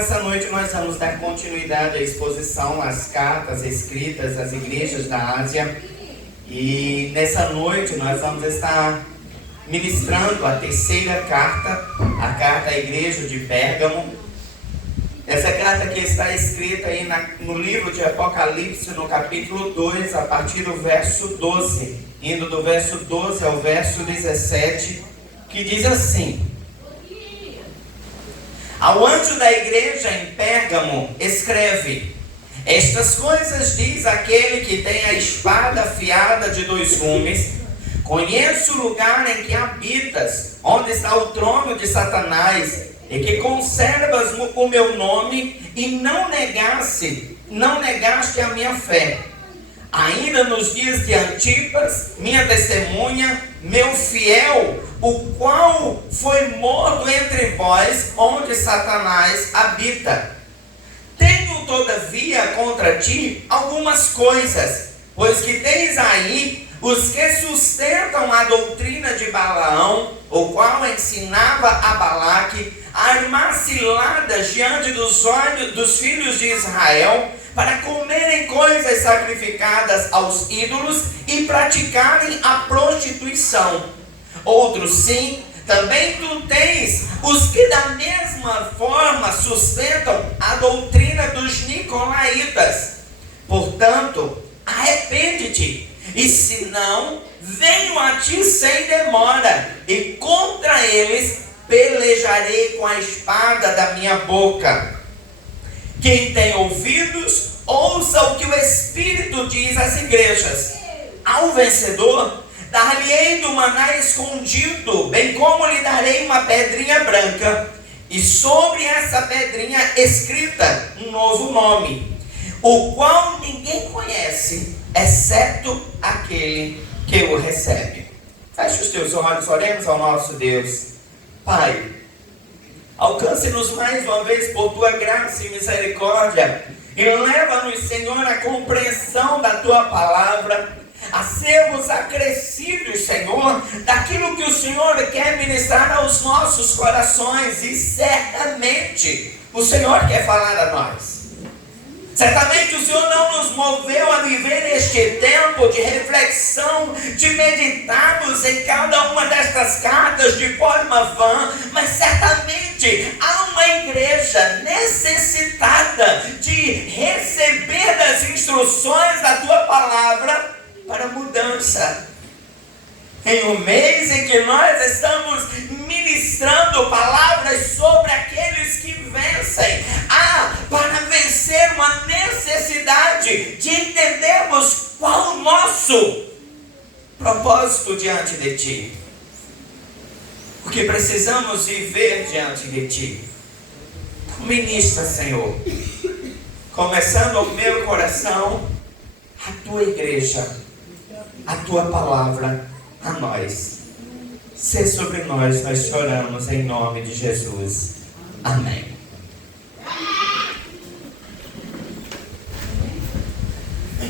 nessa noite nós vamos dar continuidade à exposição, às cartas escritas às igrejas da Ásia. E nessa noite nós vamos estar ministrando a terceira carta, a carta à igreja de Pérgamo. Essa carta que está escrita aí no livro de Apocalipse, no capítulo 2, a partir do verso 12, indo do verso 12 ao verso 17, que diz assim: Ao anjo da igreja em Pérgamo escreve: Estas coisas diz aquele que tem a espada afiada de 2 gumes. Conheço o lugar em que habitas, onde está o trono de Satanás, e que conservas o meu nome, e não negaste a minha fé. Ainda nos dias de Antipas, minha testemunha, meu fiel, o qual foi morto entre vós, onde Satanás habita. Tenho, todavia, contra ti algumas coisas, pois que tens aí os que sustentam a doutrina de Balaão, o qual ensinava a Balaque a armar ciladas diante dos olhos dos filhos de Israel, para comerem coisas sacrificadas aos ídolos e praticarem a prostituição. Outros sim, também tu tens os que da mesma forma sustentam a doutrina dos nicolaítas. Portanto, arrepende-te, e se não, venho a ti sem demora, e contra eles pelejarei com a espada da minha boca. Quem tem ouvidos, ouça o que o Espírito diz às igrejas. Ao vencedor, dar-lhe-ei do maná escondido, bem como lhe darei uma pedrinha branca, e sobre essa pedrinha escrita um novo nome, o qual ninguém conhece, exceto aquele que o recebe. Feche os teus olhos, oremos ao nosso Deus. Pai, alcance-nos mais uma vez por tua graça e misericórdia, e leva-nos, Senhor, à compreensão da tua palavra, a sermos acrescidos, Senhor, daquilo que o Senhor quer ministrar aos nossos corações, e certamente o Senhor quer falar a nós. Certamente o Senhor não nos moveu a viver este tempo de reflexão, de meditarmos em cada uma destas cartas de forma vã, mas certamente há uma igreja necessitada de receber das instruções da tua palavra para mudança. Em um mês em que nós estamos ministrando palavras sobre aqueles que vencem, para vencer uma necessidade de entendermos qual o nosso propósito diante de ti, o que precisamos viver diante de ti. Ministra, Senhor, começando ao meu coração, a tua igreja, a tua palavra a nós. Se sobre nós choramos em nome de Jesus. Amém.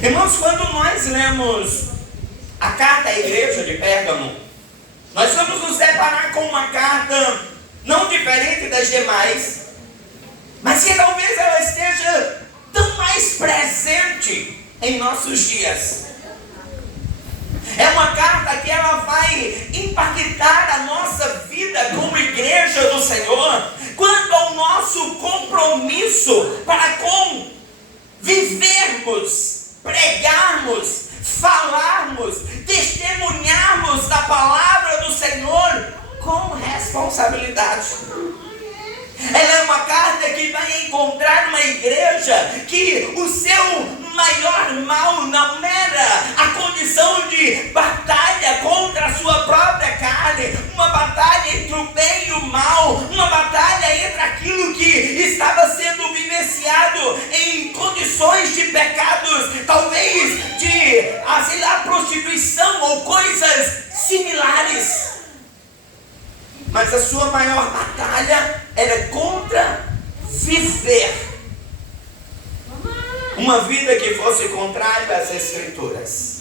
Irmãos, quando nós lemos a carta à igreja de Pérgamo, nós vamos nos deparar com uma carta não diferente das demais, mas que talvez ela esteja tão mais presente em nossos dias. É uma carta que ela vai impactar a nossa vida como igreja do Senhor, quanto ao nosso compromisso para com vivermos, pregarmos, falarmos, testemunharmos da palavra do Senhor com responsabilidade. Ela é uma carta que vai encontrar uma igreja que o seu maior mal não era a condição de batalha contra a sua própria carne, uma batalha entre o bem e o mal, uma batalha entre aquilo que estava sendo vivenciado em condições de pecados, talvez de, sei lá, prostituição ou coisas similares. Mas a sua maior batalha era contra viver uma vida que fosse contrária às Escrituras.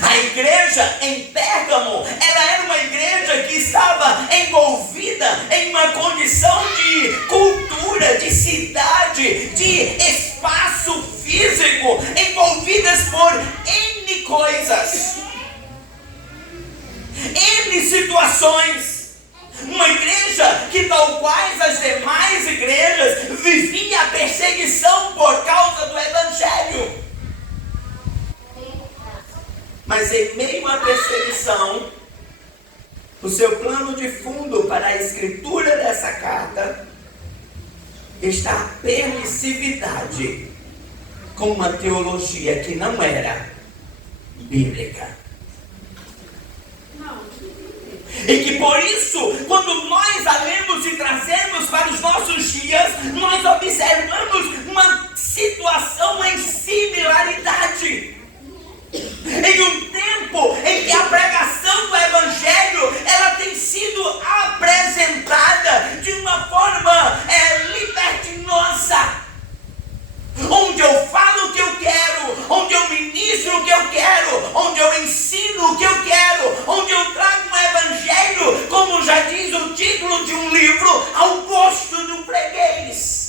A igreja em Pérgamo, ela era uma igreja que estava envolvida em uma condição de cultura, de cidade, de espaço físico, envolvidas por N coisas, N situações. Uma igreja que, tal quais as demais igrejas, vivia a perseguição por causa do Evangelho. Mas em meio à perseguição, o seu plano de fundo para a escritura dessa carta está a permissividade com uma teologia que não era bíblica. E que por isso, quando nós a lemos e trazemos para os nossos dias, nós observamos uma situação em similaridade. Em um tempo em que a pregação do Evangelho, ela tem sido apresentada de uma forma libertinosa, onde eu falo o que eu quero, onde eu ministro o que eu quero, onde eu ensino o que eu quero, onde eu trago um Evangelho, como já diz o título de um livro, ao gosto do freguês.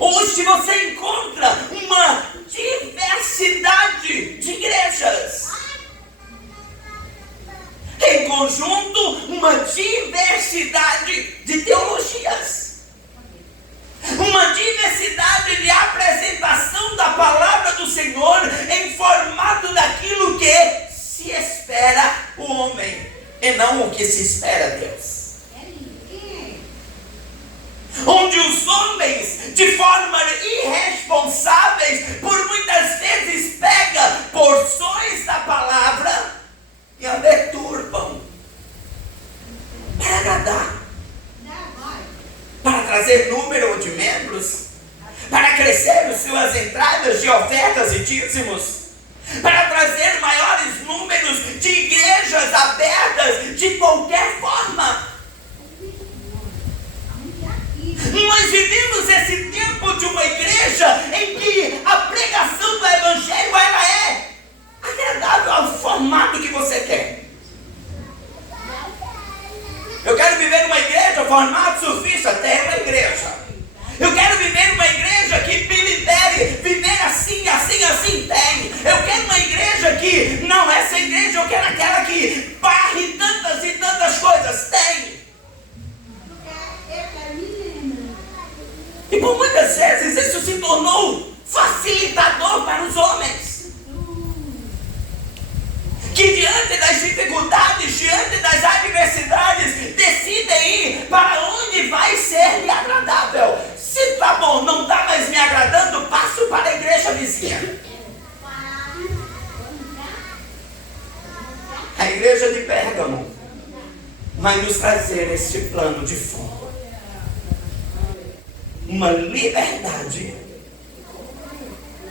Hoje você encontra uma diversidade de igrejas. Em conjunto, uma diversidade de teologias. Uma diversidade de apresentação da palavra do Senhor em formato daquilo que se espera o homem e não o que se espera Deus. Onde os homens, de forma irresponsáveis, por muitas vezes pegam porções da palavra e a deturpam para agradar, para trazer número de membros, para crescer as suas entradas de ofertas e dízimos, para trazer maiores números de igrejas abertas de qualquer forma. Nós vivemos esse tempo de uma igreja em que a pregação do Evangelho, ela é agradável ao formato que você quer. Eu quero viver numa igreja, formato surfista, tem uma igreja. Eu quero viver numa igreja que me libere, viver assim, assim, assim, tem. Eu quero uma igreja que, não, essa igreja eu quero aquela que barre tantas e tantas coisas, tem. E por muitas vezes isso se tornou facilitador para os homens, que diante das dificuldades, diante das adversidades, decidem ir para onde vai ser lhe agradável. Se tá bom, não está mais me agradando, passo para a igreja vizinha. A igreja de Pérgamo vai nos trazer este plano de fundo. Uma liberdade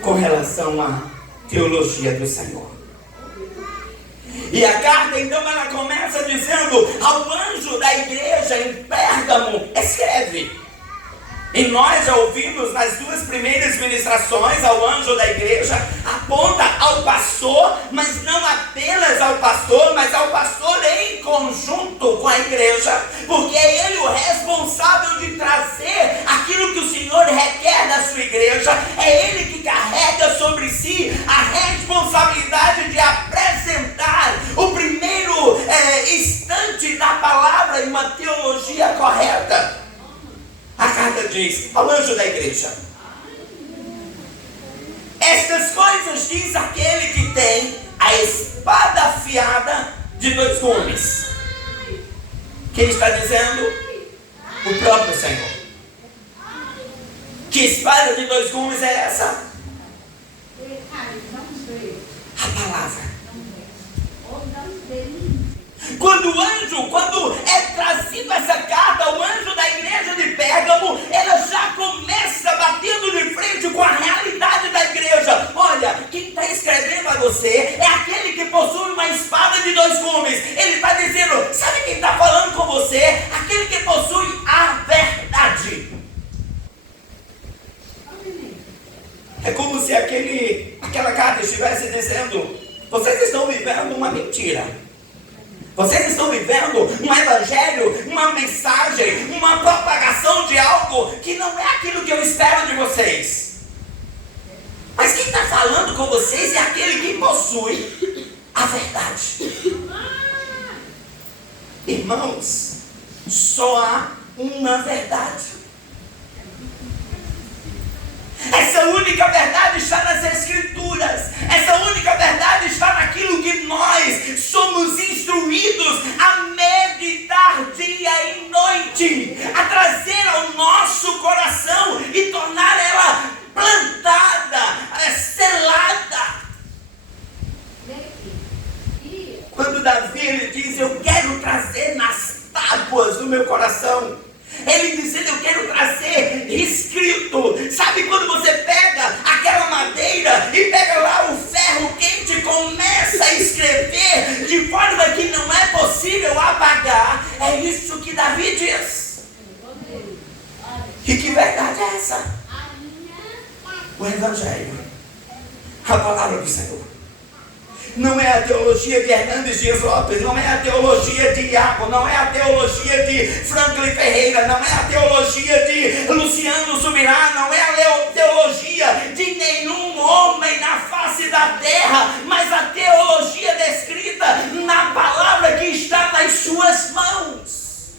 com relação à teologia do Senhor. E a carta então ela começa dizendo ao anjo da igreja em Pérgamo, escreve. E nós já ouvimos nas duas primeiras ministrações, ao anjo da igreja, aponta ao pastor, mas não apenas ao pastor, mas ao pastor em conjunto com a igreja, porque é ele o responsável de trazer aquilo que o Senhor requer da sua igreja, é ele que carrega sobre si a responsabilidade de apresentar o primeiro instante da palavra em uma teologia correta. A carta diz ao anjo da igreja: estas coisas diz aquele que tem a espada afiada de dois gumes. Quem está dizendo? O próprio Senhor. Que espada de dois gumes é essa? A palavra. Quando é trazido essa carta, o anjo da igreja de Pérgamo, ela já começa batendo de frente com a realidade da igreja. Olha, quem está escrevendo a você é aquele que possui uma espada de dois gumes. Ele está dizendo, sabe quem está falando com você? Aquele que possui a verdade. É como se aquele aquela carta estivesse dizendo: vocês estão vivendo uma mentira. Vocês estão vivendo um evangelho, uma mensagem, uma propagação de algo que não é aquilo que eu espero de vocês. Mas quem está falando com vocês é aquele que possui a verdade. Irmãos, só há uma verdade. Essa única verdade está nas Escrituras. Essa única verdade está naquilo que nós somos instruídos a meditar dia e noite, a trazer ao nosso coração e tornar ela plantada, selada. Quando Davi ele diz: eu quero trazer nas tábuas do meu coração, ele dizendo: eu quero trazer escrito. Sabe quando você pega aquela madeira e pega lá o ferro quente e começa a escrever de forma que não é possível apagar? É isso que Davi diz. E que verdade é essa? O Evangelho, a palavra do Senhor. Não é a teologia de Hernandes Dias Lopes, não é a teologia de Iago, não é a teologia de Franklin Ferreira, não é a teologia de Luciano Subirá, não é a teologia de nenhum homem na face da terra, mas a teologia descrita na palavra que está nas suas mãos.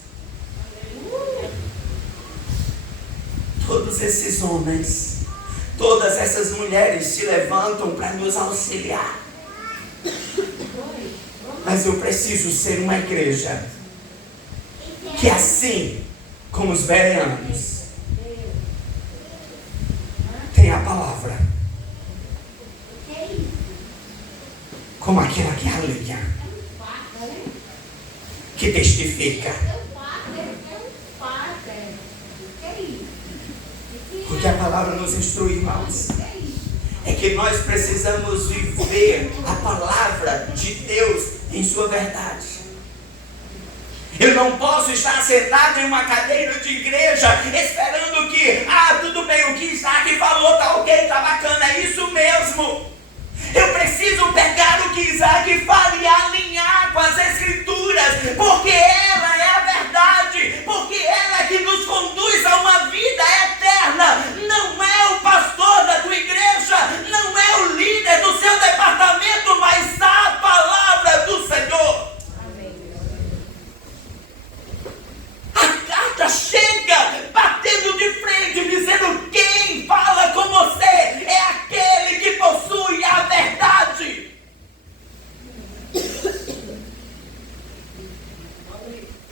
Todos esses homens, todas essas mulheres se levantam para nos auxiliar. Mas eu preciso ser uma igreja que, assim como os bereanos, tem a palavra como aquela que é a linha, que testifica. Porque a palavra nos instrui, irmãos, é que nós precisamos viver a palavra de Deus em sua verdade. Eu não posso estar sentado em uma cadeira de igreja esperando que, tudo bem, o que Isaac falou está ok, está bacana, é isso mesmo. Eu preciso pegar o que Isaac fala e alinhar com as Escrituras, porque ela é a verdade, porque ela é que nos conduz a uma vida eterna. Não é o pastor da tua igreja, não é o líder do seu departamento, mas a palavra do Senhor. A carta chega batendo de frente, dizendo: quem fala com você é aquele que possui a verdade.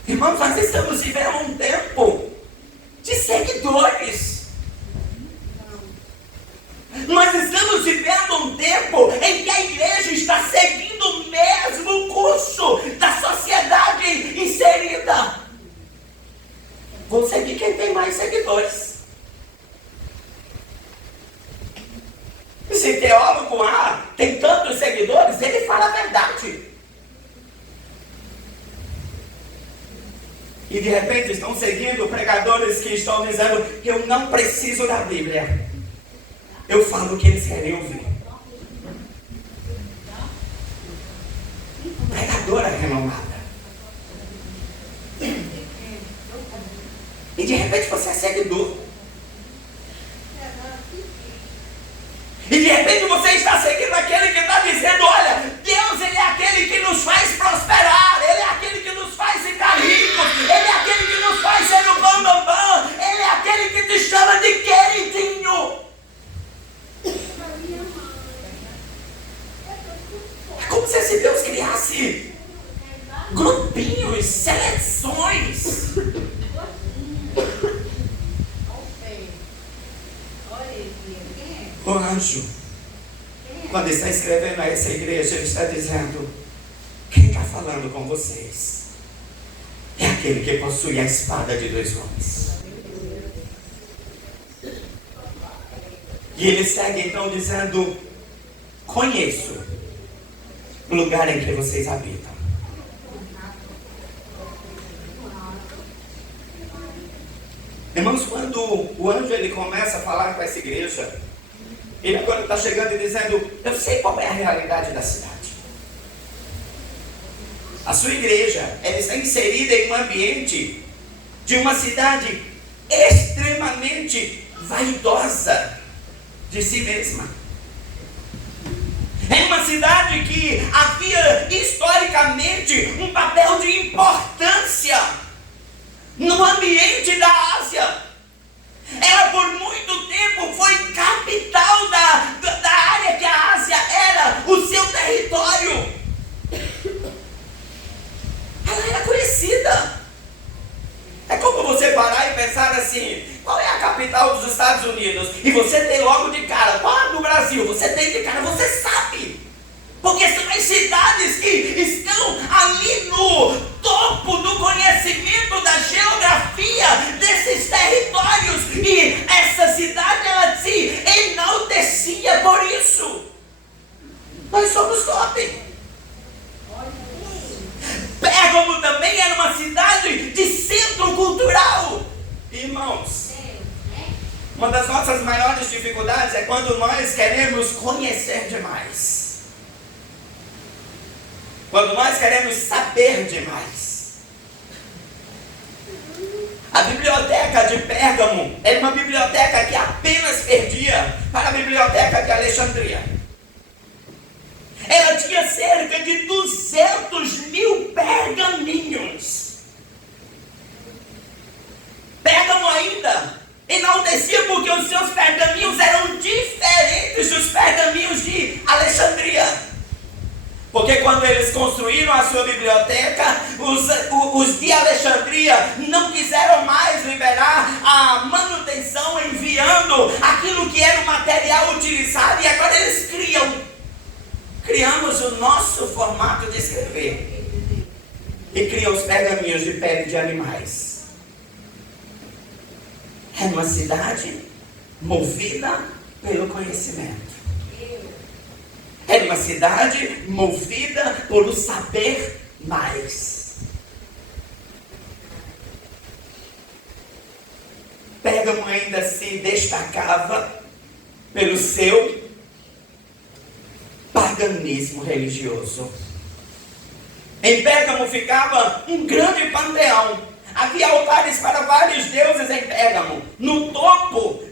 Irmãos, nós estamos vivendo um tempo de seguidores. Nós estamos vivendo um tempo em que a igreja está seguindo o mesmo curso da sociedade inserida. Vou seguir quem tem mais seguidores. Se teólogo tem tantos seguidores, ele fala a verdade. E de repente estão seguindo pregadores que estão dizendo: eu não preciso da Bíblia, eu falo o que eles querem ouvir. Pregadora renomada. E de repente você é seguidor. E de repente você está seguindo aquele que está dizendo: olha, Deus ele é aquele que nos faz prosperar, Ele é aquele que nos faz ficar ricos, Ele é aquele que nos faz ser o bambambam, Ele é aquele que te chama de queridinho. É como se esse Deus criasse grupinhos, seleções. O anjo, quando está escrevendo a essa igreja, ele está dizendo: quem está falando com vocês é aquele que possui a espada de dois gumes. E ele segue então dizendo: conheço o lugar em que vocês habitam. Irmãos, quando o anjo ele começa a falar com essa igreja, Ele agora está chegando e dizendo: eu sei qual é a realidade da cidade. A sua igreja, ela está inserida em um ambiente de uma cidade extremamente vaidosa de si mesma. É uma cidade que havia historicamente um papel de importância no ambiente da Ásia. Ela por muito tempo foi capital da área que a Ásia era, o seu território. Ela era conhecida. É como você parar e pensar assim: qual é a capital dos Estados Unidos? E você tem logo de cara: qual é a do Brasil? Você tem de cara, você sabe. Porque são as cidades que estão ali no topo do conhecimento da geografia desses territórios. E essa cidade, ela se enaltecia por isso. Nós somos top. Pérgamo também era uma cidade de centro cultural. Irmãos, uma das nossas maiores dificuldades é quando nós queremos conhecer demais. Quando nós queremos saber demais. A biblioteca de Pérgamo era uma biblioteca que apenas perdia para a biblioteca de Alexandria. Ela tinha cerca de 200.000 pergaminhos. Pérgamo ainda enaltecia porque os seus pergaminhos eram diferentes dos pergaminhos de Alexandria. Porque quando eles construíram a sua biblioteca, os de Alexandria não quiseram mais liberar a manutenção enviando aquilo que era o material utilizado, e agora eles criamos o nosso formato de escrever e criam os pergaminhos de pele de animais. É uma cidade movida pelo conhecimento. É uma cidade movida por o saber mais. Pérgamo ainda se destacava pelo seu paganismo religioso. Em Pérgamo ficava um grande panteão. Havia altares para vários deuses em Pérgamo. No topo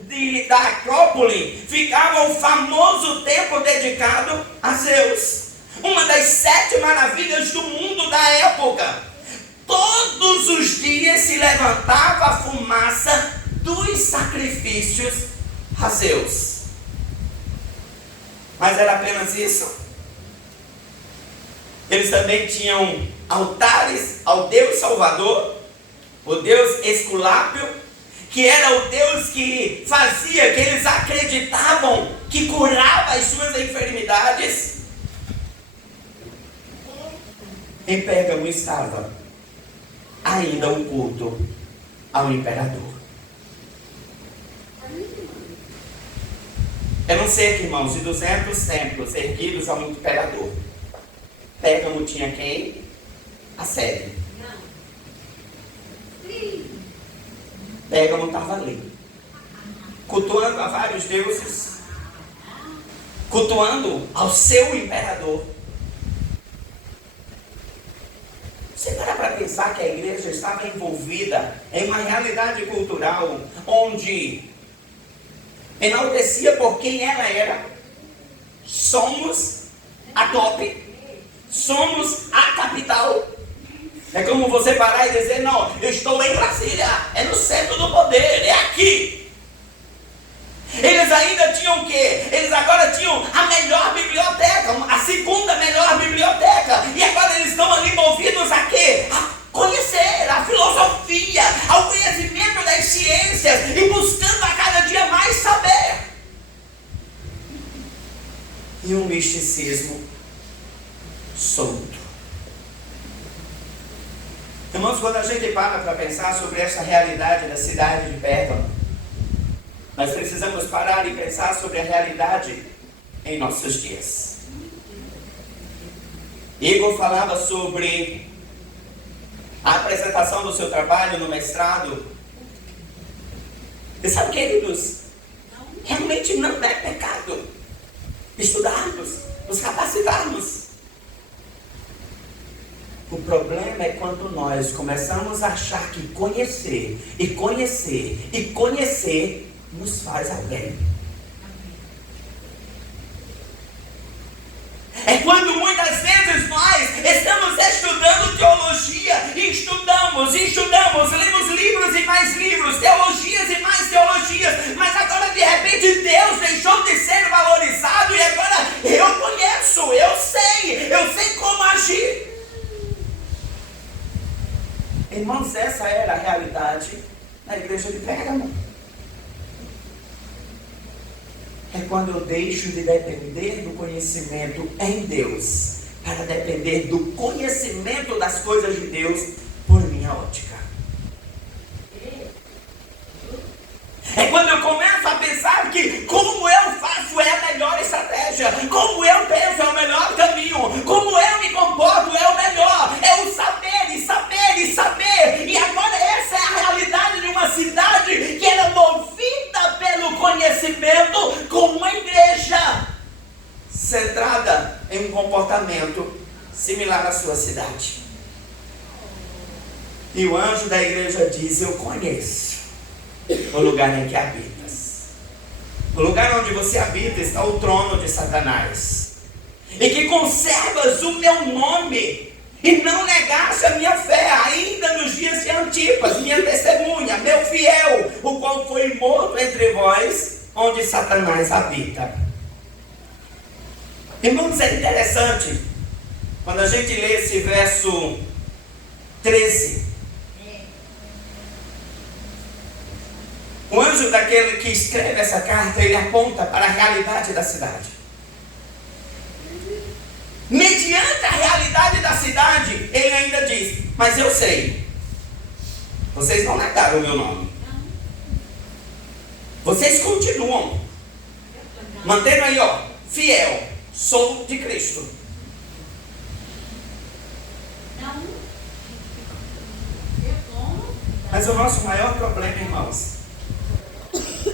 da Acrópole ficava o famoso templo dedicado a Zeus, uma das 7 maravilhas do mundo da época. Todos os dias se levantava a fumaça dos sacrifícios a Zeus. Mas era apenas isso? Eles também tinham altares ao Deus Salvador, o Deus Esculápio, que era o Deus que fazia, que eles acreditavam que curava as suas enfermidades. Em Pérgamo estava ainda o culto ao imperador. Era um cerco, irmãos, de 200 templos erguidos ao imperador. Pérgamo tinha quem? A sede. Pérgamo estava ali, cultuando a vários deuses, cultuando ao seu imperador. Você para pensar que a igreja estava envolvida em uma realidade cultural onde enaltecia por quem ela era. Somos a top, somos a capital. É como você parar e dizer: não, eu estou em Brasília, é no centro do poder, é aqui. Eles ainda tinham o quê? Eles agora tinham a melhor biblioteca, a segunda melhor biblioteca. E agora eles estão ali envolvidos a quê? A conhecer a filosofia, ao conhecimento das ciências e buscando a cada dia mais saber. E um misticismo solto. Irmãos, quando a gente para pensar sobre essa realidade da cidade de Pérgamo, nós precisamos parar e pensar sobre a realidade em nossos dias. Igor falava sobre a apresentação do seu trabalho no mestrado. E sabe, queridos, Realmente não é pecado estudarmos, nos capacitarmos. O problema é quando nós começamos a achar que conhecer nos faz alguém. É quando muitas vezes nós estamos estudando teologia, e estudamos, lemos livros e mais livros, teologias e mais teologias, mas agora de repente Deus deixou de ser valorizado e agora eu conheço, eu sei como agir. Irmãos, essa era a realidade na igreja de Pérgamo. É quando eu deixo de depender do conhecimento em Deus para depender do conhecimento das coisas de Deus por minha ótica. É quando eu começo a pensar que como eu faço é a melhor estratégia, como eu penso é o melhor caminho, como eu me comporto é o melhor, é o saber. E agora essa é a realidade de uma cidade que era movida pelo conhecimento, com uma igreja centrada em um comportamento similar à sua cidade. E o anjo da igreja diz: eu conheço o lugar em que habitas. No lugar onde você habita está o trono de Satanás, e que conservas o meu nome e não negaste a minha fé, ainda nos dias de Antipas, minha testemunha, meu fiel, o qual foi morto entre vós, onde Satanás habita. Irmãos, é interessante quando a gente lê esse verso 13. O anjo daquele que escreve essa carta, ele aponta para a realidade da cidade. Mediante a realidade da cidade, ele ainda diz: mas eu sei, vocês não negaram o meu nome, vocês continuam mantendo aí, fiel, sou de Cristo. Mas o nosso maior problema, irmãos,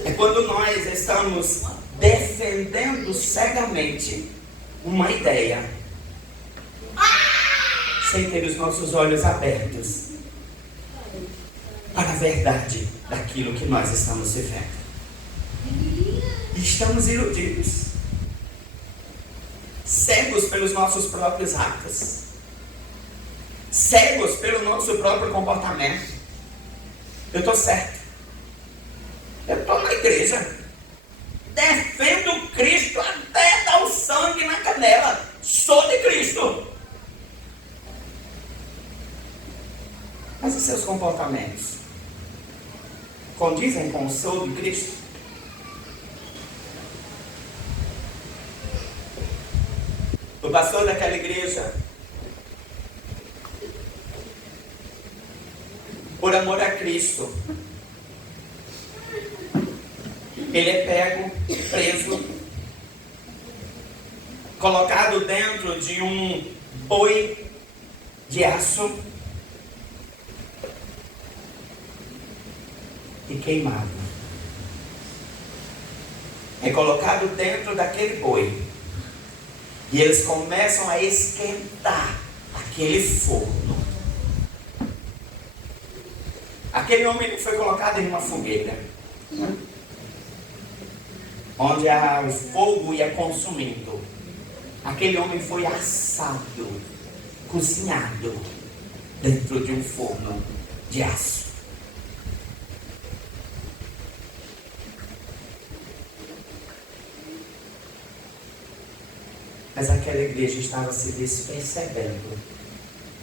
é quando nós estamos defendendo cegamente uma ideia, sem ter os nossos olhos abertos para a verdade daquilo que nós estamos vivendo. E estamos iludidos, cegos pelos nossos próprios atos, cegos pelo nosso próprio comportamento. Eu estou certo, eu estou na igreja, defendo Cristo até dar o sangue na canela, sou de Cristo. Mas os seus comportamentos condizem com o sou de Cristo? O pastor daquela igreja, por amor a Cristo, ele é pego, preso, colocado dentro de um boi de aço e queimado. É colocado dentro daquele boi e eles começam a esquentar aquele forno. Aquele homem foi colocado em uma fogueira, onde o fogo ia consumindo. Aquele homem foi assado, cozinhado dentro de um forno de aço. Mas aquela igreja estava se despercebendo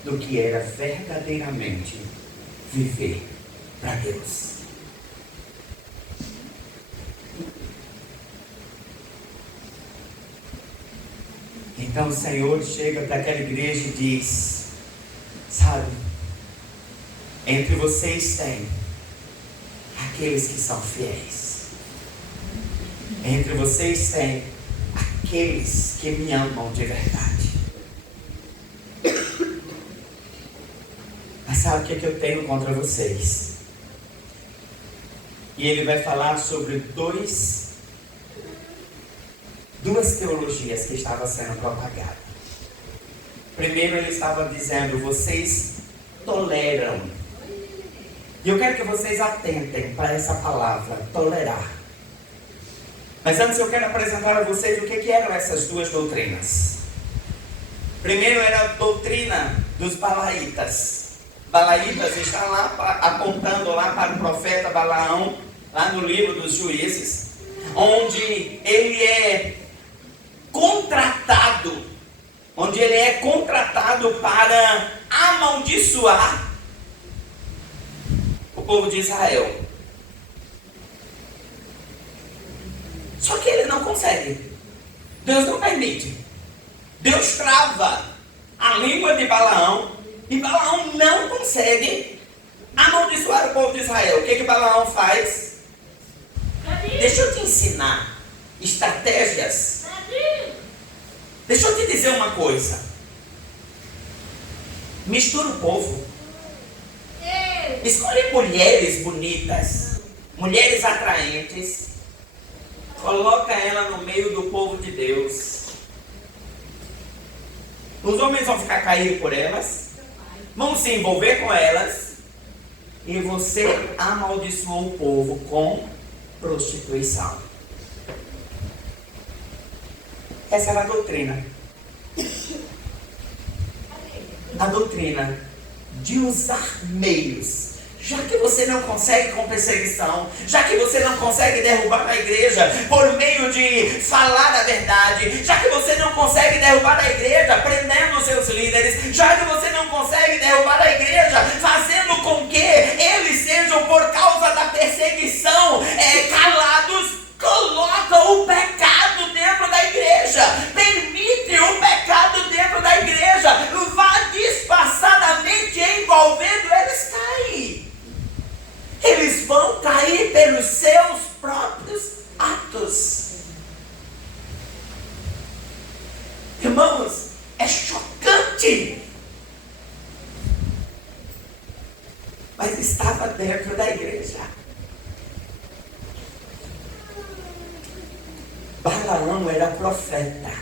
do que era verdadeiramente viver para Deus. Então o Senhor chega para aquela igreja e diz: sabe, entre vocês tem aqueles que são fiéis, entre vocês tem aqueles que me amam de verdade. Mas sabe o que eu tenho contra vocês? E ele vai falar sobre dois duas teologias que estavam sendo propagadas. Primeiro ele estava dizendo, vocês toleram. E eu quero que vocês atentem para essa palavra, tolerar. Mas antes eu quero apresentar a vocês o que eram essas duas doutrinas. Primeiro era a doutrina dos Balaitas. Balaitas está lá apontando lá para o profeta Balaão, lá no livro dos Juízes, onde ele é contratado, para amaldiçoar o povo de Israel. Só que ele não consegue. Deus não permite. Deus trava a língua de Balaão e Balaão não consegue amaldiçoar o povo de Israel. O que Balaão faz? Deixa eu te ensinar estratégias. Deixa eu te dizer uma coisa. Mistura o povo. Escolhe mulheres bonitas, mulheres atraentes. Coloca ela no meio do povo de Deus. Os homens vão ficar caídos por elas, vão se envolver com elas, e você amaldiçoou o povo com prostituição. Essa era a doutrina. A doutrina de usar meios. Já que você não consegue com perseguição, já que você não consegue derrubar a igreja por meio de falar a verdade, já que você não consegue derrubar a igreja prendendo os seus líderes, já que você não consegue derrubar a igreja fazendo com que eles sejam, por causa da perseguição, calados, coloca o pecado dentro da igreja, permite o pecado dentro da igreja, vá disfarçadamente envolvendo, eles caem. Eles vão cair pelos seus próprios atos. Irmãos, é chocante. Mas estava dentro da igreja. Balaão era profeta.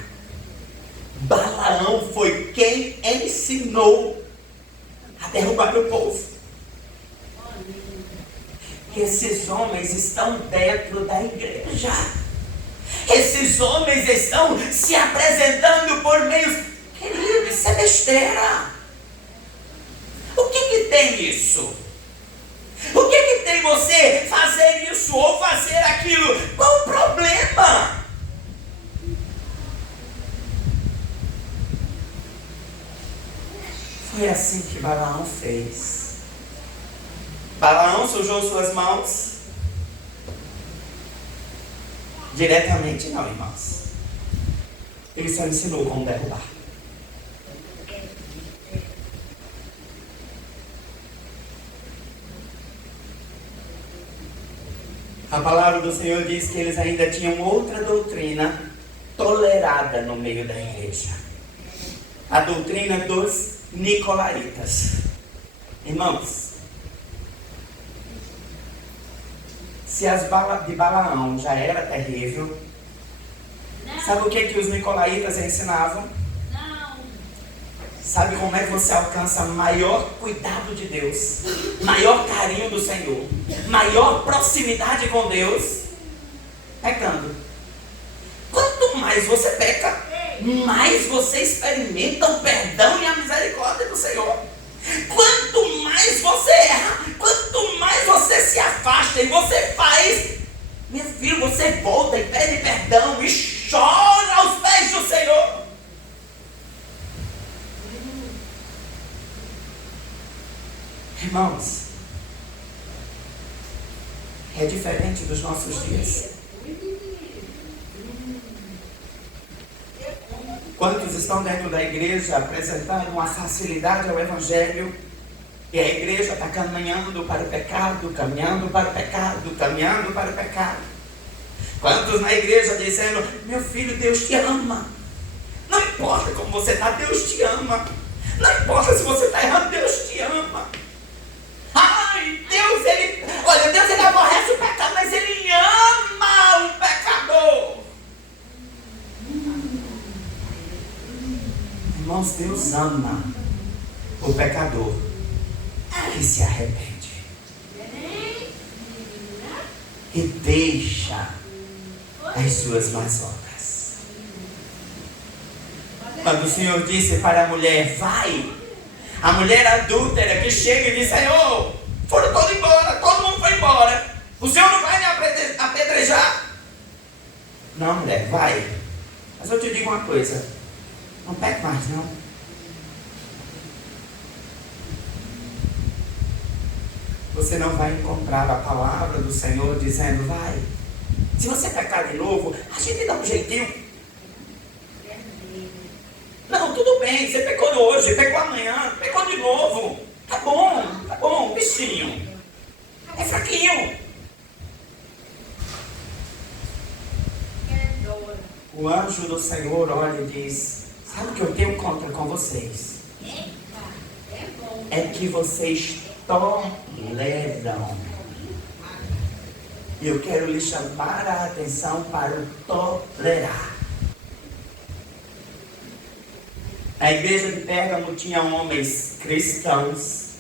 Balaão foi quem ensinou a derrubar o povo. Esses homens estão dentro da igreja. Esses homens estão se apresentando por meios. Querido, isso é besteira. O que tem isso? O que tem você fazer isso ou fazer aquilo? Qual o problema? Foi assim que Balaão fez. Balaão sujou suas mãos? Diretamente não, irmãos. Ele só ensinou como derrubar. A palavra do Senhor diz que eles ainda tinham outra doutrina tolerada no meio da igreja. A doutrina dos Nicolaitas. Irmãos, se as balas de Balaão já era terrível, sabe o que os Nicolaitas ensinavam? Sabe como é que você alcança maior cuidado de Deus, maior carinho do Senhor, maior proximidade com Deus? Pecando. Quanto mais você peca, mais você experimenta o perdão e a misericórdia do Senhor. Quanto mais você erra, quanto mais você se afasta e você faz, meu filho, você volta e pede perdão e chora aos pés do Senhor. Irmãos, é diferente dos nossos dias. Quantos estão dentro da igreja apresentando uma facilidade ao Evangelho e a igreja está caminhando para o pecado, caminhando para o pecado, caminhando para o pecado? Quantos na igreja dizendo, meu filho, Deus te ama. Não importa como você está, Deus te ama. Não importa se você está errando, Deus te ama. Ai, Deus, Deus ele aborrece o pecado, mas ele ama o pecador. Irmãos, Deus ama o pecador que se arrepende e deixa as suas más obras. Quando o Senhor disse para a mulher, vai, a mulher adúltera que chega e diz, Senhor, foram todos embora, todo mundo foi embora, o Senhor não vai me apedrejar? Não, mulher, vai. Mas eu te digo uma coisa, não peque mais não. Você não vai encontrar a palavra do Senhor dizendo, vai. Se você pecar de novo, a gente dá um jeitinho. Não, tudo bem, você pecou hoje, pecou amanhã, pecou de novo. Tá bom, bichinho. É fraquinho. O anjo do Senhor olha e diz, sabe o que eu tenho contra com vocês? É que vocês toleram. E eu quero lhe chamar a atenção para o tolerar. A igreja de Pérgamo tinha homens cristãos,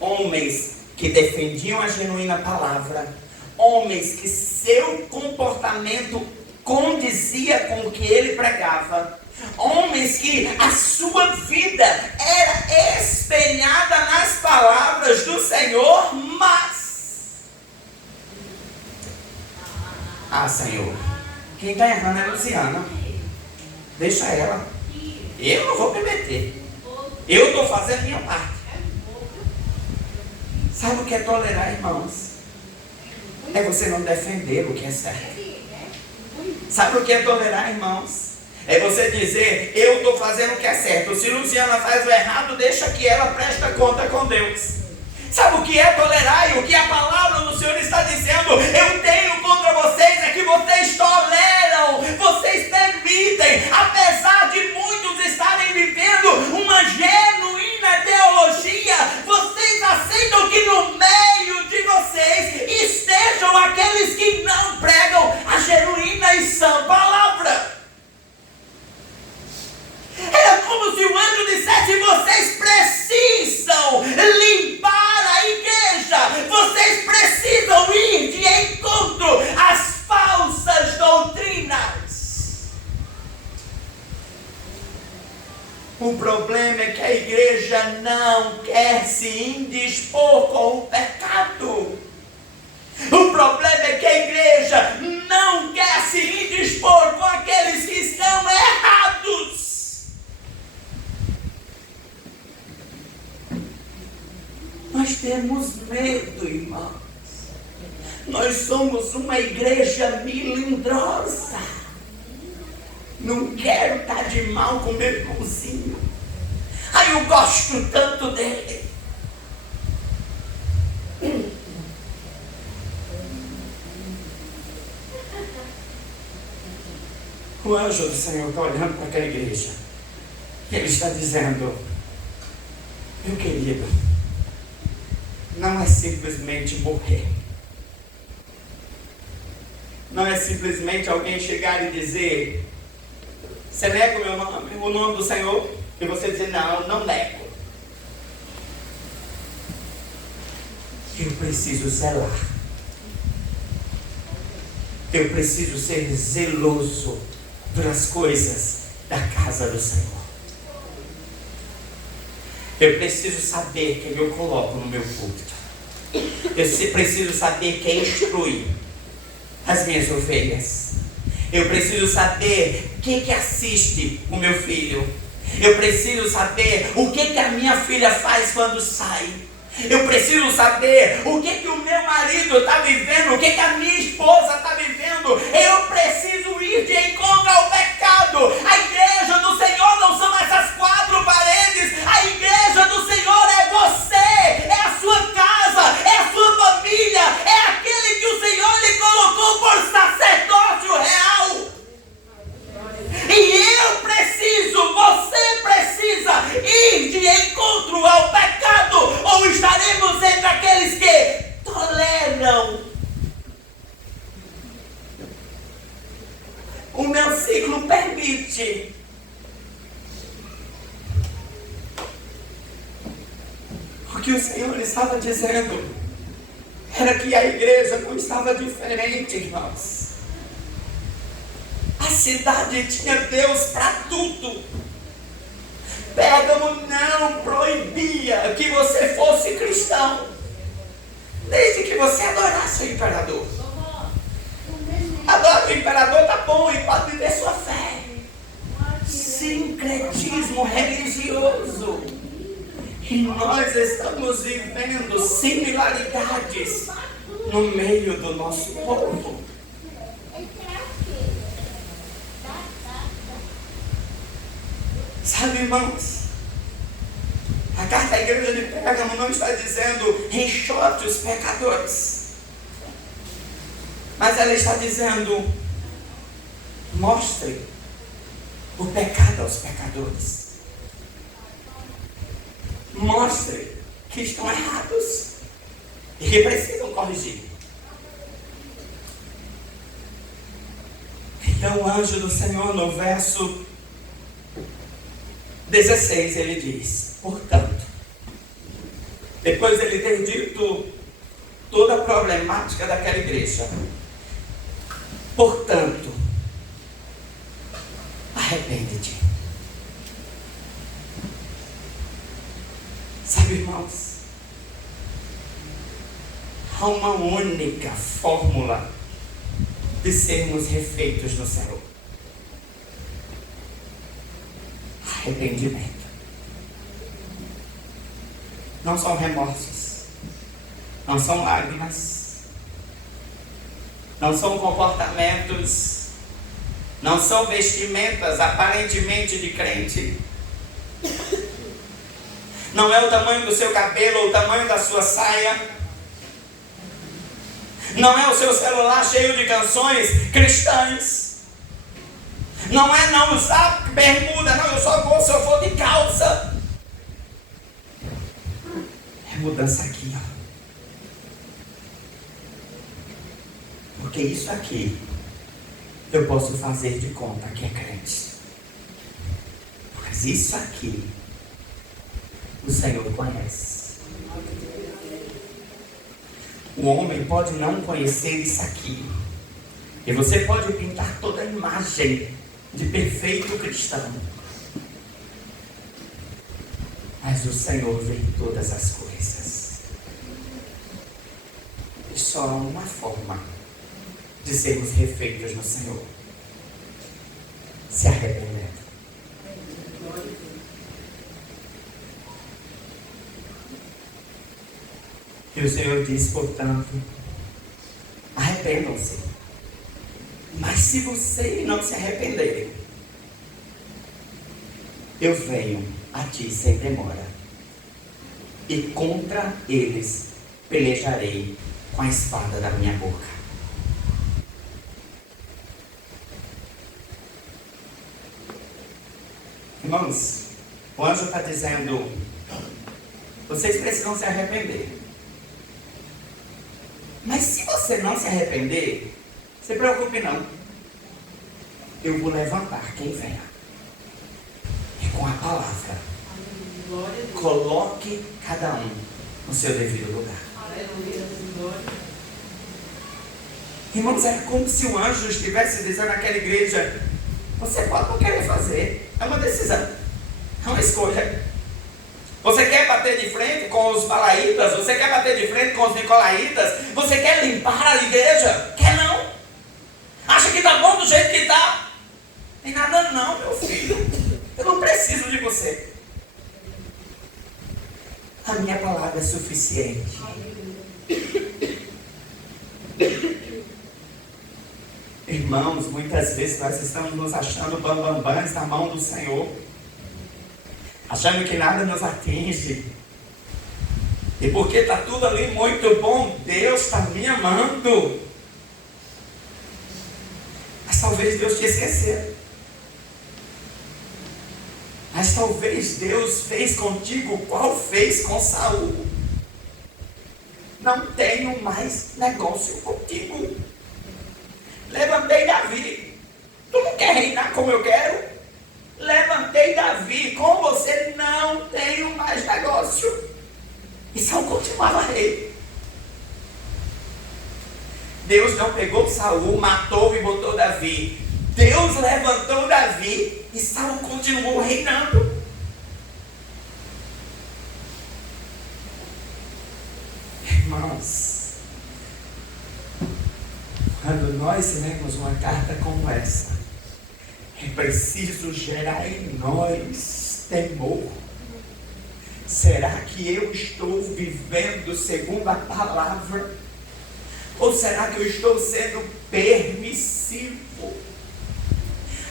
homens que defendiam a genuína palavra, homens que seu comportamento condizia com o que ele pregava, homens que a sua vida era espelhada nas palavras do Senhor, mas Senhor, quem está errando é a Luciana, deixa ela, eu não vou me meter, eu estou fazendo a minha parte. Sabe o que é tolerar, irmãos? É você não defender o que é certo. Sabe o que é tolerar, irmãos? É você dizer, eu estou fazendo o que é certo. Se Luciana faz o errado, deixa que ela presta conta com Deus. Sabe o que é tolerar? E o que a palavra do Senhor está dizendo? Eu tenho contra vocês, é que vocês toleram, vocês permitem, apesar de muitos estarem vivendo uma genuína teologia, vocês aceitam que no meio de vocês estejam aqueles que não pregam a genuína e sã palavra. Era como se o anjo dissesse, vocês precisam limpar a igreja, vocês precisam ir de encontro às falsas doutrinas. O problema é que a igreja não quer se indispor com o pecado. O problema é que a igreja não quer se indispor com aqueles que estão errados. Nós temos medo, irmãos. Nós somos uma igreja melindrosa. Não quero estar de mal com meu irmãozinho. Ai, eu gosto tanto dele. O anjo do Senhor está olhando para aquela igreja. E ele está dizendo, meu querido, não é simplesmente morrer. Não é simplesmente alguém chegar e dizer, você nega o meu nome, o nome do Senhor? E você dizer, não, não nego. Eu preciso zelar. Eu preciso ser zeloso pelas coisas da casa do Senhor. Eu preciso saber quem eu coloco no meu púlpito. Eu preciso saber quem instrui as minhas ovelhas. Eu preciso saber quem que assiste o meu filho. Eu preciso saber o que a minha filha faz quando sai. Eu preciso saber o que o meu marido está vivendo, o que a minha esposa está vivendo. Eu preciso ir de encontro ao pecado. A igreja do Senhor não são essas quatro paredes. A igreja do Senhor é você, é a sua casa, é a sua família, é aquele que o Senhor lhe colocou por sacerdócio real. E eu preciso, você precisa ir de encontro ao pecado, ou estaremos entre aqueles que toleram. O meu ciclo permite que o Senhor estava dizendo era que a igreja não estava diferente, irmãos. A cidade tinha Deus para tudo. Pérgamo não proibia que você fosse cristão, desde que você adorasse o imperador. Adora o imperador, tá bom, e pode viver sua fé. Sincretismo religioso. E nós estamos vivendo similaridades no meio do nosso povo. Sabe, irmãos, a carta à igreja de Pérgamo não está dizendo enxote os pecadores, mas ela está dizendo mostre o pecado aos pecadores. Mostre que estão errados e que precisam corrigir. Então o anjo do Senhor, no verso 16, ele diz: portanto, depois de ele ter dito toda a problemática daquela igreja, portanto, arrepende-te. Sabe, irmãos, há uma única fórmula de sermos refeitos no Senhor: arrependimento. Não são remorsos, não são lágrimas, não são comportamentos, não são vestimentas aparentemente de crente. Não é o tamanho do seu cabelo ou o tamanho da sua saia. Não é o seu celular cheio de canções cristãs. Não é não usar bermuda, não, eu só vou se eu for de calça. É mudança aqui, ó. Porque isso aqui eu posso fazer de conta que é crente. Mas isso aqui o Senhor conhece. O homem pode não conhecer isso aqui, e você pode pintar toda a imagem de perfeito cristão, mas o Senhor vê todas as coisas. E só há uma forma de sermos refeitos no Senhor: se arrependendo. E o Senhor diz, portanto, arrependam-se. Mas se vocês não se arrependerem, eu venho a ti sem demora, e contra eles pelejarei com a espada da minha boca. Irmãos, o anjo está dizendo: vocês precisam se arrepender. Mas se você não se arrepender, se preocupe não. Eu vou levantar quem venha. E com a palavra, coloque cada um no seu devido lugar. Irmãos, é como se o anjo estivesse dizendo àquela igreja: você pode não querer fazer, é uma decisão, é uma escolha. Você quer bater de frente com os balaítas? Você quer bater de frente com os nicolaítas? Você quer limpar a igreja? Quer não? Acha que está bom do jeito que está? Tem nada não, meu filho. Eu não preciso de você. A minha palavra é suficiente. Irmãos, muitas vezes nós estamos nos achando bambambãs na mão do Senhor, achando que nada nos atinge. E porque está tudo ali muito bom, Deus está me amando. Mas talvez Deus te esqueceu. Mas talvez Deus fez contigo qual fez com Saul: não tenho mais negócio contigo. Levantei Davi. Tu não quer reinar como eu quero? Levantei Davi. Com você não tenho mais negócio. E Saul continuava rei. Deus não pegou Saul, matou e botou Davi. Deus levantou Davi e Saul continuou reinando. Irmãos, quando nós lemos uma carta como essa, é preciso gerar em nós temor. Será que eu estou vivendo segundo a palavra? Ou será que eu estou sendo permissivo?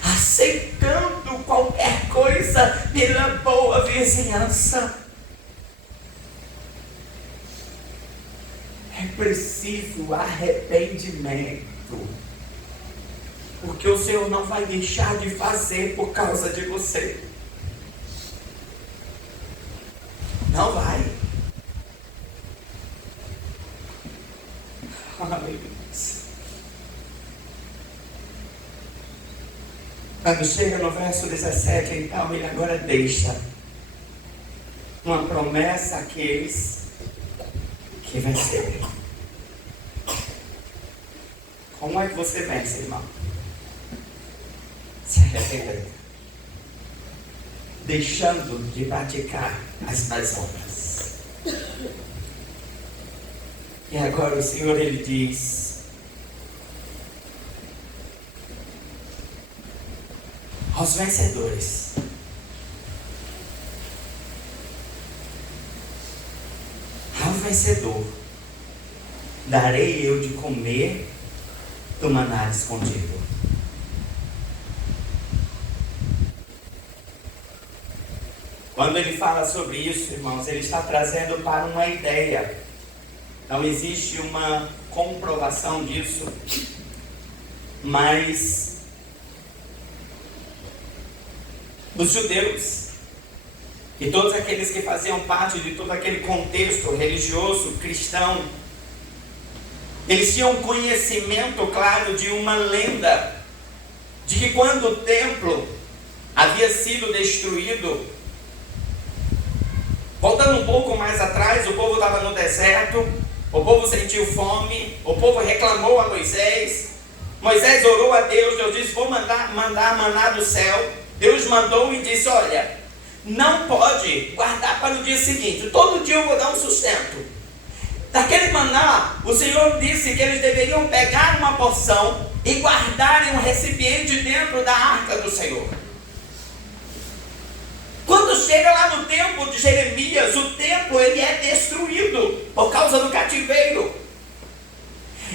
Aceitando qualquer coisa pela boa vizinhança? É preciso arrependimento. Porque o Senhor não vai deixar de fazer por causa de você. Não vai. Aleluia. Quando chega no verso 17, então ele agora deixa uma promessa àqueles que vencerem. Como é que você vence, irmão? Se arrependendo, deixando de praticar as más obras. E agora o Senhor, ele diz: aos vencedores, ao vencedor darei eu de comer do maná escondido. Quando ele fala sobre isso, irmãos, ele está trazendo para uma ideia. Não existe uma comprovação disso, mas os judeus e todos aqueles que faziam parte de todo aquele contexto religioso, cristão, eles tinham conhecimento claro de uma lenda, de que quando o templo havia sido destruído, voltando um pouco mais atrás, o povo estava no deserto, o povo sentiu fome, o povo reclamou a Moisés, Moisés orou a Deus, Deus disse: vou mandar maná do céu. Deus mandou e disse: olha, não pode guardar para o dia seguinte, todo dia eu vou dar um sustento. Daquele maná, o Senhor disse que eles deveriam pegar uma porção e guardarem um recipiente dentro da arca do Senhor. Quando chega lá no templo de Jeremias, o templo ele é destruído por causa do cativeiro.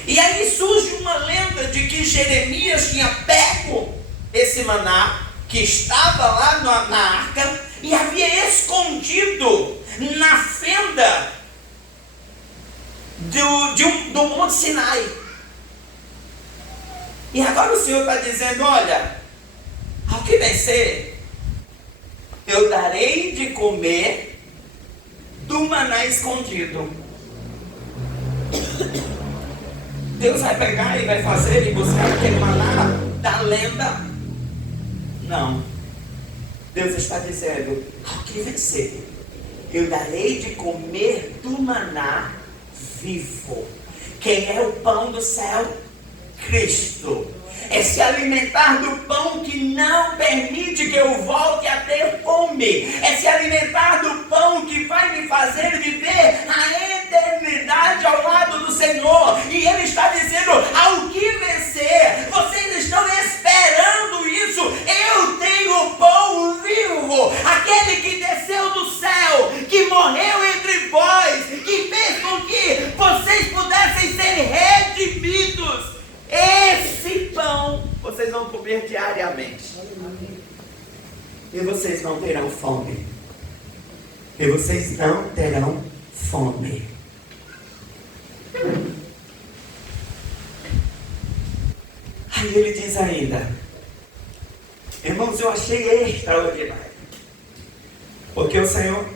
E aí surge uma lenda de que Jeremias tinha pego esse maná que estava lá na arca e havia escondido na fenda do Monte Sinai. E agora o Senhor está dizendo: olha, ao que vencer, eu darei de comer do maná escondido. Deus vai pegar e vai fazer e buscar aquele maná da lenda? Não. Deus está dizendo: ao que vencer, eu darei de comer do maná vivo. Quem é o pão do céu? Cristo. É se alimentar do pão que não permite que eu volte a ter fome. É se alimentar do pão que vai me fazer viver a eternidade ao lado do Senhor. E Ele está dizendo: ao que vencer, vocês estão esperando isso. Eu tenho o pão vivo, aquele que desceu do céu, que morreu entre vós, que fez com que vocês pudessem ser redimidos. Esse pão vocês vão comer diariamente. E vocês não terão fome. E vocês não terão fome. Aí ele diz ainda: irmãos, eu achei extraordinário. Porque o Senhor...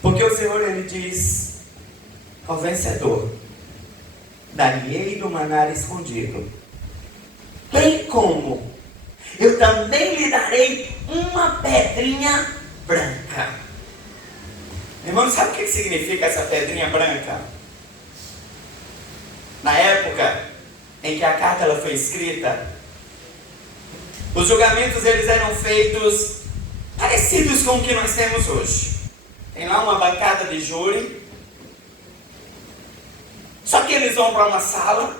Porque o Senhor, ele diz ao vencedor: darei do maná escondido. Bem como eu também lhe darei uma pedrinha branca. Irmão, sabe o que significa essa pedrinha branca? Na época em que a carta ela foi escrita, os julgamentos eles eram feitos parecidos com o que nós temos hoje. Tem lá uma bancada de júri, só que eles vão para uma sala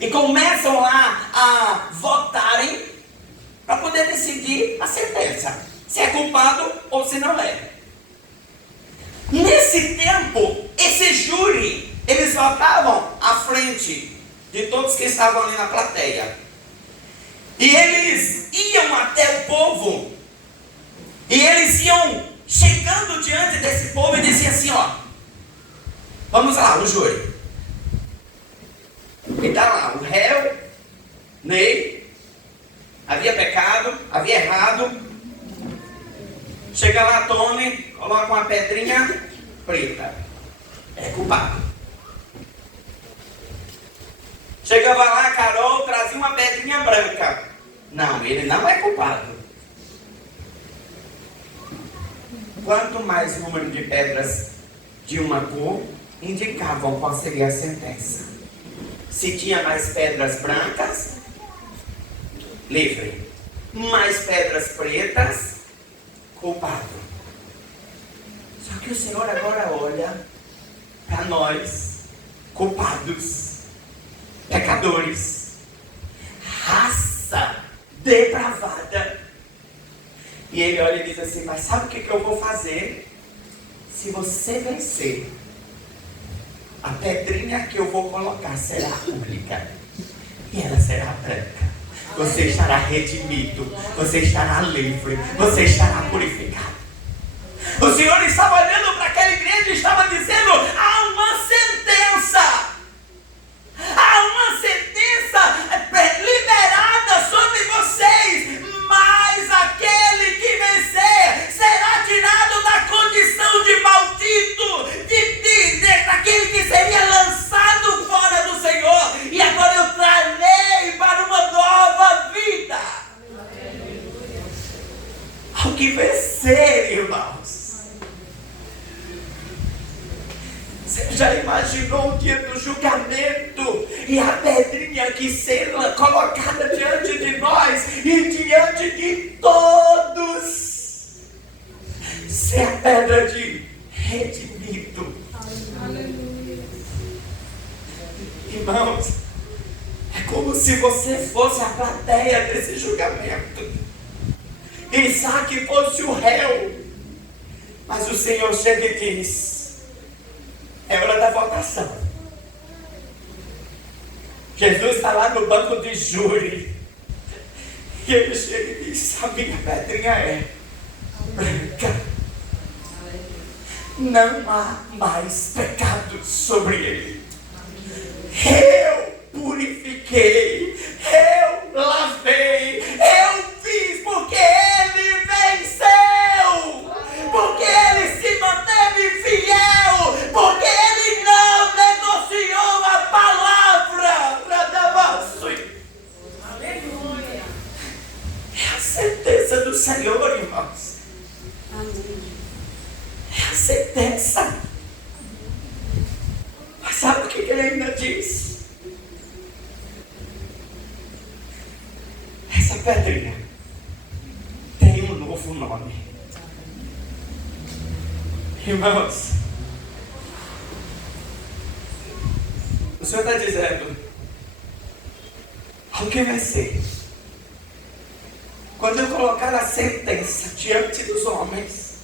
e começam lá a votarem para poder decidir a sentença, se é culpado ou se não é. Nesse tempo, esse júri, eles votavam à frente de todos que estavam ali na plateia. E eles iam até o povo, e eles iam chegando diante desse povo e diziam assim, ó, vamos lá, o júri. E está lá, o réu, Ney, havia pecado, havia errado. Chega lá, Tony, coloca uma pedrinha preta, é culpado. Chegava lá, Carol, trazia uma pedrinha branca. Não, ele não é culpado. Quanto mais número de pedras de uma cor, indicavam qual seria a sentença. Se tinha mais pedras brancas, livre. Mais pedras pretas, culpado. Só que o Senhor agora olha para nós, culpados, pecadores, raça depravada. E Ele olha e diz assim, mas sabe o que eu vou fazer? Se você vencer, a pedrinha que eu vou colocar será única. E ela será branca. Você estará redimido. Você estará livre. Você estará purificado. O Senhor estava olhando para aquela igreja e estava dizendo, há uma sentença. Há uma sentença liberada sobre vocês. Mas aquele que vencer será tirado da condição de maldito, daquele que seria lançado fora do Senhor. E agora eu trarei para uma nova vida. Ao que vencer, irmãos. Você já imaginou o dia do julgamento e a pedrinha que será colocada diante de nós e diante de todos ser a pedra de redimido? Aleluia. Irmãos, é como se você fosse a plateia desse julgamento. Isaac fosse o réu, mas o Senhor chega e diz, é hora da votação. Jesus está lá no banco de júri. E ele chega e diz, a minha pedrinha é branca. Não há mais pecado sobre ele. Eu purifiquei. Eu lavei. Eu fiz porque ele venceu. Porque ele se manteve fiel. Porque ele não negociou a palavra. Aleluia. É a sentença do Senhor, irmãos. É a sentença. Mas sabe o que ele ainda diz? Essa pedrinha tem um novo nome. Irmãos, o Senhor está dizendo, o que vai ser? Quando eu colocar a sentença diante dos homens,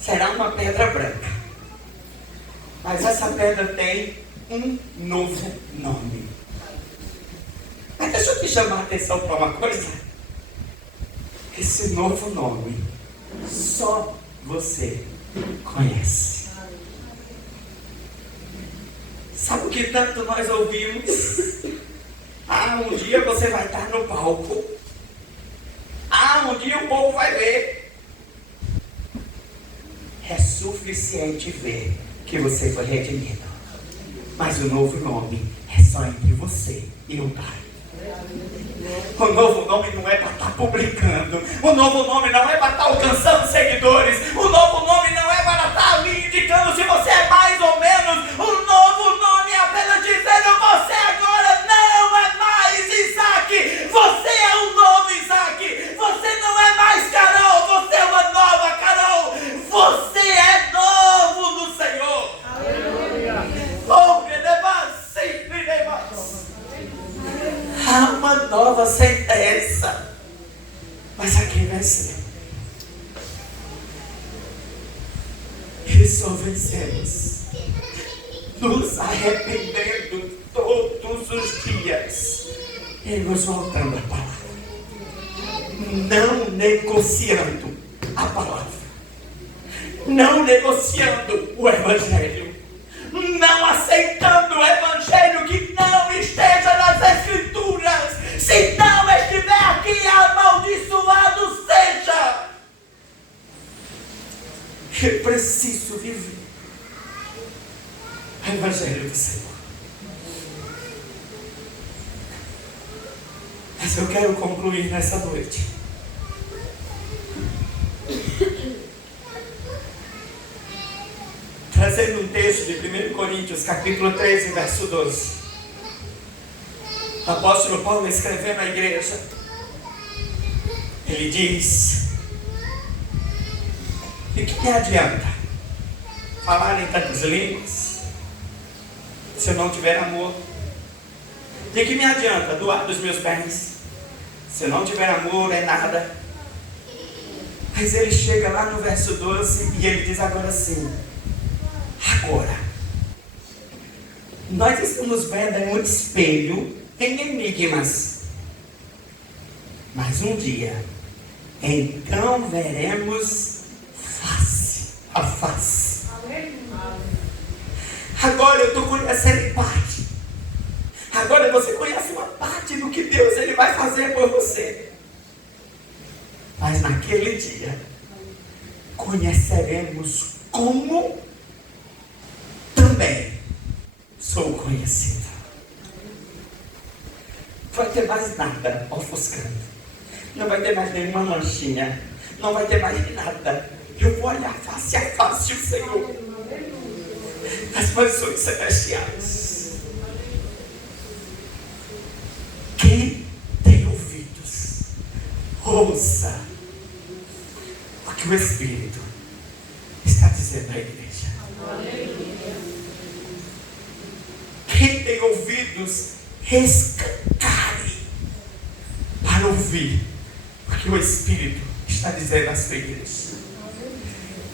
será uma pedra branca. Mas essa pedra tem um novo nome. Mas deixa eu te chamar a atenção para uma coisa. Esse novo nome, só você conhece. Sabe o que tanto nós ouvimos? Um dia você vai estar no palco. Um dia o povo vai ver. É suficiente ver que você foi redimido. Mas o novo nome é só entre você e o Pai. O novo nome não é para estar publicando. O novo nome não é para estar alcançando seguidores. O novo nome não é para estar ali uma nova sentença. Mas aqui venceu. E só vencemos nos arrependendo todos os dias e nos voltando à palavra. Não negociando a palavra. Não negociando o Evangelho. Não aceitando o Evangelho que não esteja nas Escrituras. Se não estiver aqui, amaldiçoado seja. Eu preciso viver o Evangelho do Senhor. Mas eu quero concluir nessa noite trazendo um texto de 1 Coríntios, capítulo 13, verso 12. O apóstolo Paulo escrevendo à igreja, ele diz: de que me adianta falar em tantas línguas se eu não tiver amor? De que me adianta doar dos meus bens se eu não tiver amor? É nada. Mas ele chega lá no verso 12 e ele diz agora sim: agora, nós estamos vendo em um espelho, em enigmas, mas um dia, então veremos face a face. Agora eu estou conhecendo parte. Agora você conhece uma parte do que Deus ele vai fazer por você. Mas naquele dia, conheceremos como também sou conhecido. Não vai ter mais nada ofuscando. Não vai ter mais nenhuma manchinha. Não vai ter mais nada. Eu vou olhar face a face o Senhor. As mansões celestiais. Quem tem ouvidos, ouça o que o Espírito está dizendo à igreja. Quem tem ouvidos, escancare para ouvir o que o Espírito está dizendo à sua igreja.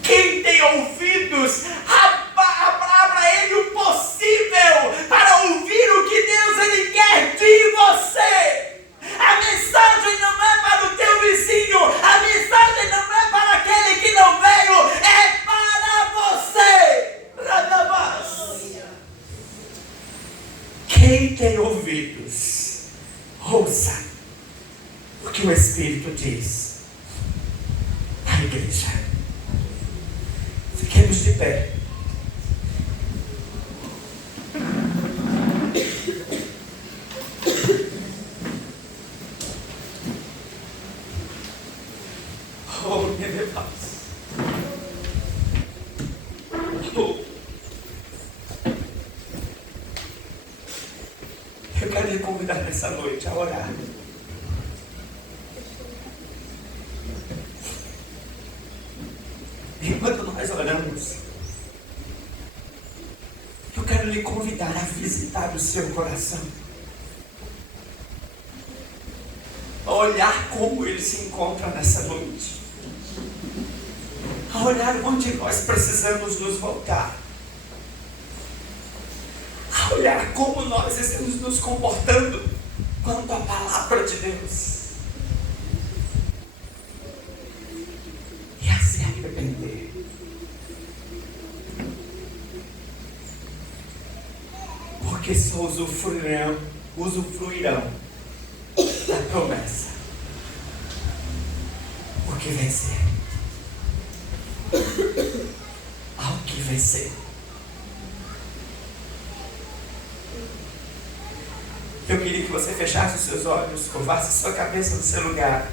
Quem tem ouvidos, abra ele o possível para ouvir o que Deus ele quer de você. A mensagem não é para o teu vizinho, a mensagem não é para aquele que não veio, é para você. Radabás. Quem tem ouvidos, ouça o que o Espírito diz à igreja. Fiquemos de pé. Oh, meu Deus. Oh. Eu quero lhe convidar nessa noite a orar. Enquanto nós oramos, eu quero lhe convidar a visitar o seu coração. A olhar como ele se encontra nessa noite. A olhar onde nós precisamos nos voltar. A olhar como nós estamos nos comportando quanto à palavra de Deus. E a se arrepender. Porque só usufruirão da promessa. O que vencer. Ao que vencer. Eu queria que você fechasse os seus olhos, curvasse sua cabeça no seu lugar.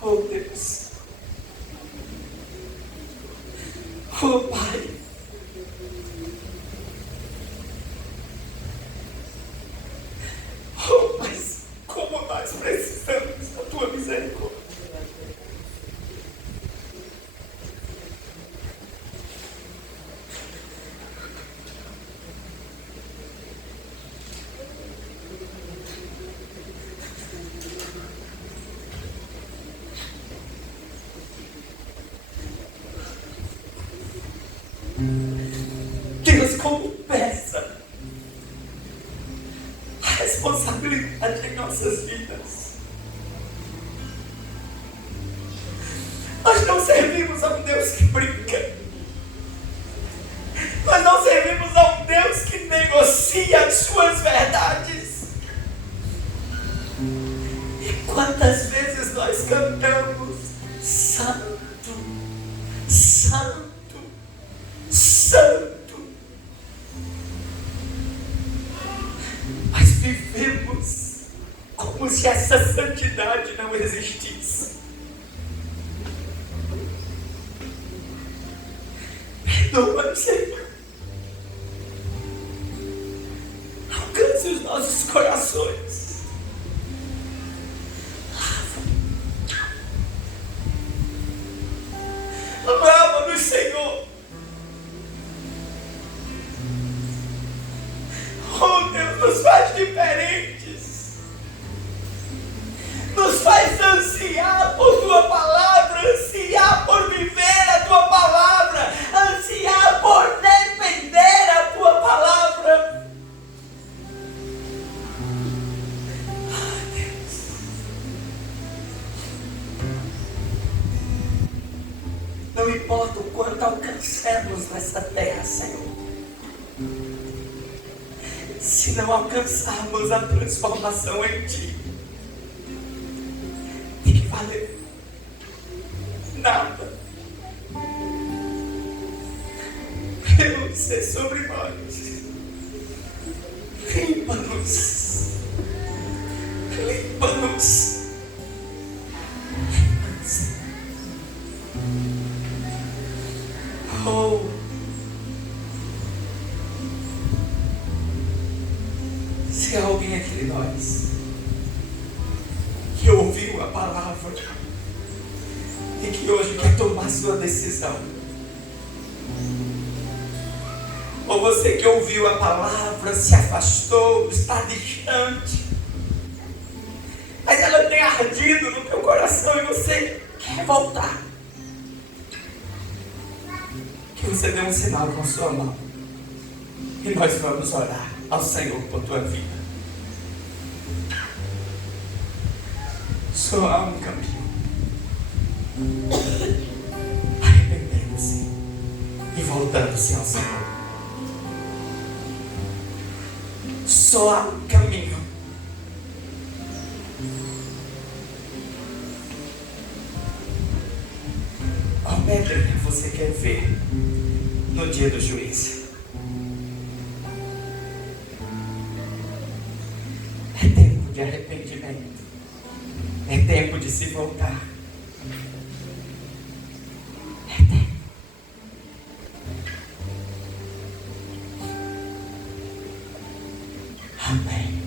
Oh Deus. Oh Pai. Oh, mas como nós precisamos da tua misericórdia. responsabilidade em nossas vidas. Nós não servimos a um Deus que brinca. Nós não servimos a um Deus que negocia as suas verdades. E quantas vezes nós cantamos: Santo, Santo, Santo. Mas vivemos como se essa santidade não existisse. Perdoa-nos, Senhor. Alcance os nossos corações. Lava-nos, Senhor. Oh Deus, nos faz diferentes. Nos faz ansiar por Tua palavra, ansiar por viver a Tua palavra, ansiar por defender a Tua palavra. Ah, Deus. Não importa o quanto alcancemos nessa terra, Senhor, se não alcançarmos a transformação em Ti, de que vale nada. Deus, ser sobre nós. Limpa-nos. Limpa-nos. Oh, se há alguém aqui de nós que ouviu a palavra e que hoje quer tomar sua decisão, ou você que ouviu a palavra, se afastou, está distante, mas ela tem ardido no teu coração e você quer voltar, que você dê um sinal com sua mão e nós vamos orar ao Senhor por tua vida. Só há um caminho: arrependendo-se e voltando-se ao Senhor. Só há um caminho: qual pedrinha você quer ver no dia do juízo? É tempo de arrependimento. É tempo de se voltar. É tempo. Amém.